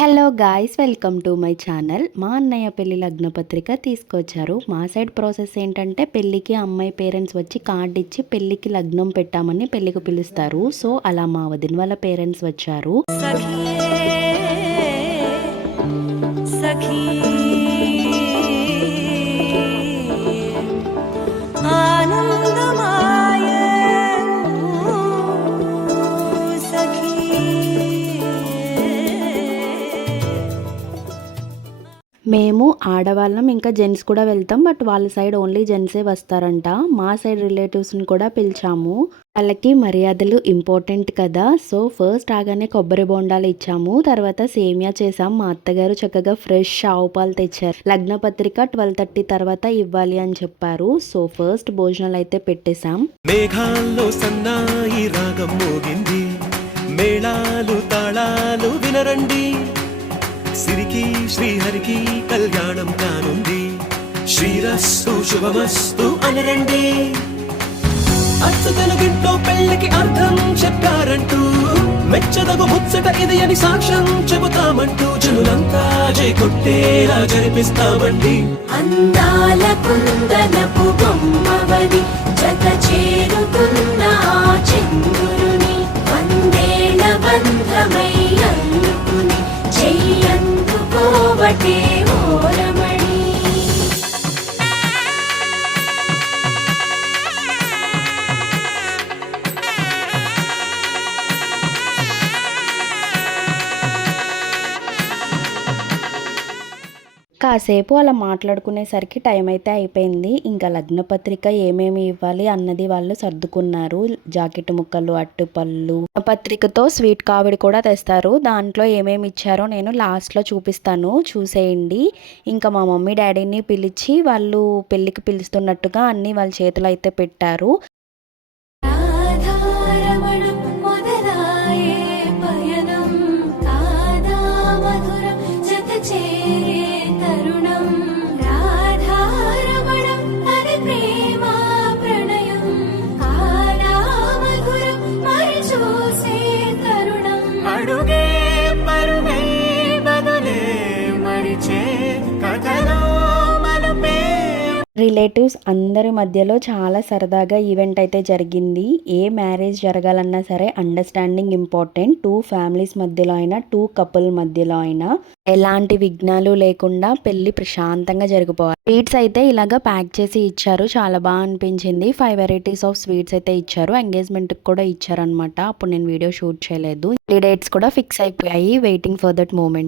Hello guys, welcome to my channel. మా అన్నయ్య పెళ్లి లగ్నపత్రిక తీసుకొచ్చారు. మా సైడ్ ప్రాసెస్ ఏంటంటే పెళ్ళికి అమ్మాయి పేరెంట్స్ వచ్చి కార్డు ఇచ్చి పెళ్ళికి లగ్నం పెట్టామని పెళ్ళికి పిలుస్తారు. సో అలా మా వదిన వాళ్ళ పేరెంట్స్ వచ్చారు. మేము ఆడవాళ్ళం, ఇంకా జెంట్స్ కూడా వెళ్తాం. బట్ వాళ్ళ సైడ్ ఓన్లీ జెంట్సే వస్తారంట. మా సైడ్ రిలేటివ్స్ని కూడా పిలిచాము. వాళ్ళకి మర్యాదలు ఇంపార్టెంట్ కదా. సో ఫస్ట్ రాగానే కొబ్బరి బొండాలు ఇచ్చాము. తర్వాత సేమియా చేసాం. మా అత్తగారు చక్కగా ఫ్రెష్ ఆవు పాలు తెచ్చారు. లగ్న పత్రిక 12:30 తర్వాత ఇవ్వాలి అని చెప్పారు. సో ఫస్ట్ భోజనాలు అయితే పెట్టేశాం. మేఘాల్లో సన్నాయి రాగం మోగింది, మేళాలు తాళాలు వినరండి, సిరికి శ్రీహరికి కళ్యాణం కానుంది, శ్రీరస్తు శుభమస్తు అనరండి. అచ్చు తెలుగింట్లో పెళ్లికి అర్థం చెప్పారంటూ, మెచ్చదగు ముచ్చట ఇది అని సాక్ష్యం చెబుతామంటూ, జనులంతా జై కొట్టేలా జరిపిస్తామండి. అందాల కుందనపు బొమ్మవని జత చేరుకున్న చంద్రుని, వందేళ్ల బంధమై అల్లుకుని చెయ్యందుకోవటే ఓరమణి. కాసేపు అలా మాట్లాడుకునేసరికి టైం అయితే అయిపోయింది. ఇంకా లగ్నపత్రిక ఏమేమి ఇవ్వాలి అన్నది వాళ్ళు సర్దుకున్నారు. జాకెట్ ముక్కలు, అట్టుపళ్ళు, పత్రికతో స్వీట్ కావిడి కూడా తెస్తారు. దాంట్లో ఏమేమి ఇచ్చారో నేను లాస్ట్లో చూపిస్తాను, చూసేయండి. ఇంకా మా మమ్మీ డాడీని పిలిచి వాళ్ళు పెళ్ళికి పిలుస్తున్నట్టుగా అన్నీ వాళ్ళ చేతులు అయితే పెట్టారు. రిలేటివ్స్ అందరి మధ్యలో చాలా సరదాగా ఈవెంట్ అయితే జరిగింది. ఏ మ్యారేజ్ జరగాలన్నా సరే అండర్స్టాండింగ్ ఇంపార్టెంట్. 2 ఫ్యామిలీస్ మధ్యలో అయినా, 2 కపుల్ మధ్యలో అయినా ఎలాంటి విఘ్నాలు లేకుండా పెళ్లి ప్రశాంతంగా జరిగిపోవాలి. స్వీట్స్ అయితే ఇలాగా ప్యాక్ చేసి ఇచ్చారు. చాలా బాగా అనిపించింది. 5 వెరైటీస్ ఆఫ్ స్వీట్స్ అయితే ఇచ్చారు. ఎంగేజ్మెంట్కి కూడా ఇచ్చారనమాట. అప్పుడు నేను వీడియో షూట్ చేయలేదు. ఈ డేట్స్ కూడా ఫిక్స్ అయిపోయాయి. Waiting for that moment.